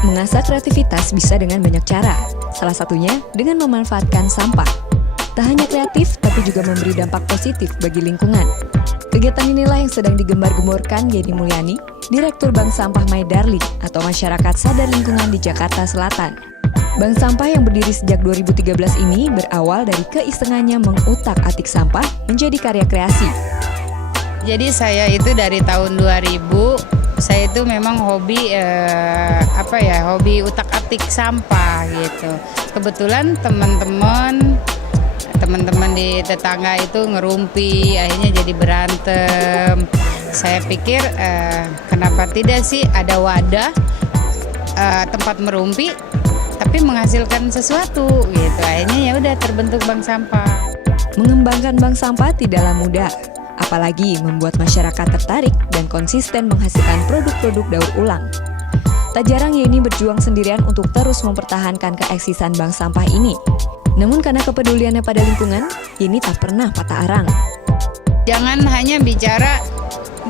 Mengasah kreativitas bisa dengan banyak cara, salah satunya dengan memanfaatkan sampah. Tak hanya kreatif, tapi juga memberi dampak positif bagi lingkungan. Kegiatan inilah yang sedang digembar-gemborkan Yeni Mulyani, Direktur Bank Sampah My Darling atau Masyarakat Sadar Lingkungan di Jakarta Selatan. Bank sampah yang berdiri sejak 2013 ini berawal dari keisengannya mengutak-atik sampah menjadi karya kreasi. Jadi saya itu dari tahun 2000, saya itu memang hobi hobi utak-atik sampah gitu. Kebetulan teman-teman di tetangga itu ngerumpi, akhirnya jadi berantem. Saya pikir kenapa tidak sih ada wadah tempat merumpi tapi menghasilkan sesuatu gitu. Akhirnya ya udah terbentuk bank sampah. Mengembangkan bank sampah tidaklah mudah, apalagi membuat masyarakat tertarik dan konsisten menghasilkan produk-produk daur ulang. Tak jarang Yeni berjuang sendirian untuk terus mempertahankan keeksisan bank sampah ini. Namun karena kepeduliannya pada lingkungan, Yeni tak pernah patah arang. Jangan hanya bicara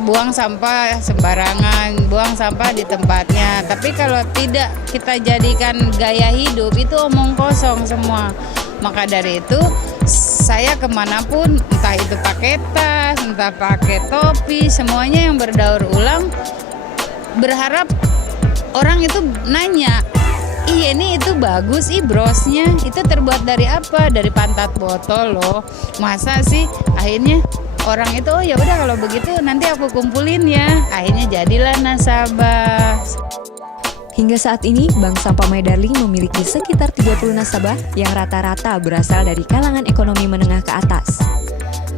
buang sampah sembarangan, buang sampah di tempatnya. Tapi kalau tidak kita jadikan gaya hidup, itu omong kosong semua. Maka dari itu, saya kemanapun, entah itu pakai tas, entah pakai topi, semuanya yang berdaur ulang, berharap orang itu nanya, "Iya ini itu bagus, brosnya itu terbuat dari apa? Dari pantat botol loh." Masa sih? Akhirnya orang itu, oh ya udah kalau begitu nanti aku kumpulin ya. Akhirnya jadilah nasabah. Hingga saat ini, Bank Sampah My Darling memiliki sekitar 30 nasabah yang rata-rata berasal dari kalangan ekonomi menengah ke atas.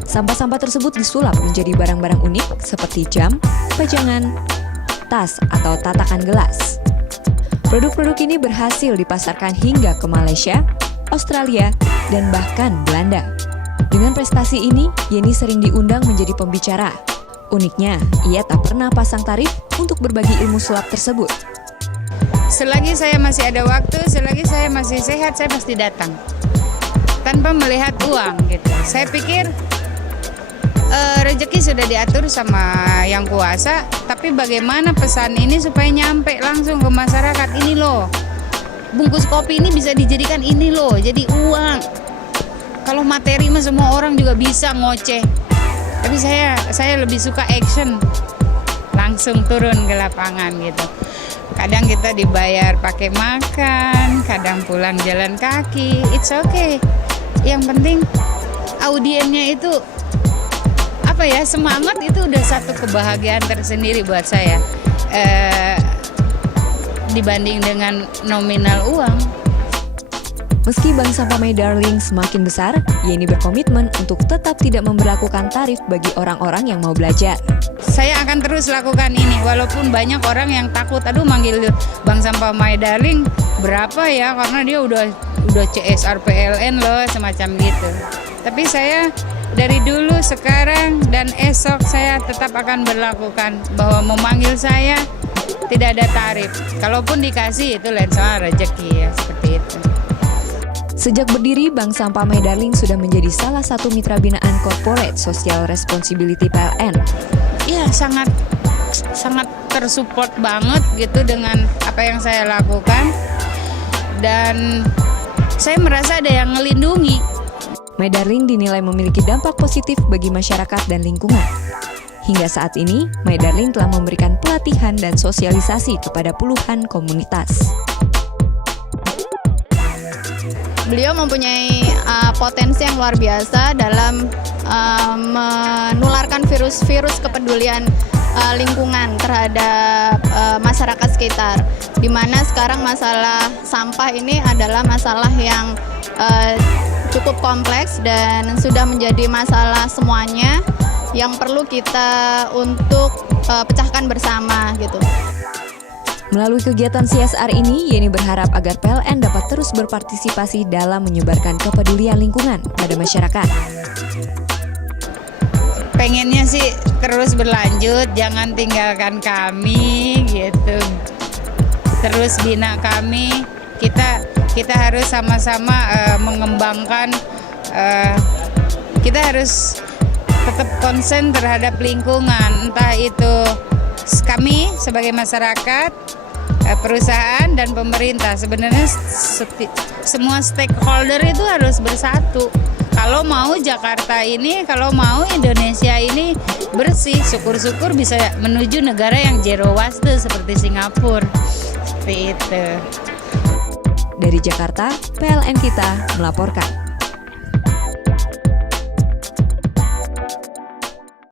Sampah-sampah tersebut disulap menjadi barang-barang unik seperti jam, pajangan, tas, atau tatakan gelas. Produk-produk ini berhasil dipasarkan hingga ke Malaysia, Australia, dan bahkan Belanda. Dengan prestasi ini, Yeni sering diundang menjadi pembicara. Uniknya, ia tak pernah pasang tarif untuk berbagi ilmu sulap tersebut. Selagi saya masih ada waktu, selagi saya masih sehat, saya pasti datang. Tanpa melihat uang gitu. Saya pikir rezeki sudah diatur sama yang kuasa, tapi bagaimana pesan ini supaya nyampe langsung ke masyarakat. Ini loh, bungkus kopi ini bisa dijadikan ini loh, jadi uang. Kalau materi mah semua orang juga bisa ngoceh. Tapi saya lebih suka action. Langsung turun ke lapangan gitu. Kadang kita dibayar pakai makan, kadang pulang jalan kaki. It's okay. Yang penting audiennya itu semangat, itu udah satu kebahagiaan tersendiri buat saya. Dibanding dengan nominal uang. Meski Bank Sampah My Darling semakin besar, Yeni berkomitmen untuk tetap tidak memberlakukan tarif bagi orang-orang yang mau belajar. Saya akan terus lakukan ini, walaupun banyak orang yang takut, aduh manggil Bank Sampah My Darling berapa ya, karena dia udah CSR PLN loh, semacam gitu. Tapi saya dari dulu, sekarang, dan esok saya tetap akan berlakukan bahwa memanggil saya tidak ada tarif. Kalaupun dikasih itu lain soal rezeki ya, seperti itu. Sejak berdiri, Bank Sampah My Darling sudah menjadi salah satu mitra binaan Corporate Social Responsibility PLN. Iya, sangat tersupport banget gitu dengan apa yang saya lakukan. Dan saya merasa ada yang ngelindungi. My Darling dinilai memiliki dampak positif bagi masyarakat dan lingkungan. Hingga saat ini, My Darling telah memberikan pelatihan dan sosialisasi kepada puluhan komunitas. Beliau mempunyai potensi yang luar biasa dalam menularkan virus kepedulian lingkungan terhadap masyarakat sekitar. Di mana sekarang masalah sampah ini adalah masalah yang cukup kompleks dan sudah menjadi masalah semuanya yang perlu kita untuk pecahkan bersama gitu. Melalui kegiatan CSR ini, Yeni berharap agar PLN dapat terus berpartisipasi dalam menyebarkan kepedulian lingkungan pada masyarakat. Pengennya sih terus berlanjut, jangan tinggalkan kami gitu. Terus bina kami, kita harus sama-sama mengembangkan, kita harus tetap konsen terhadap lingkungan, entah itu kami sebagai masyarakat, perusahaan dan pemerintah. Sebenarnya semua stakeholder itu harus bersatu. Kalau mau Jakarta ini, kalau mau Indonesia ini bersih, syukur-syukur bisa menuju negara yang zero waste seperti Singapura. Seperti itu. Dari Jakarta, PLN Kita melaporkan.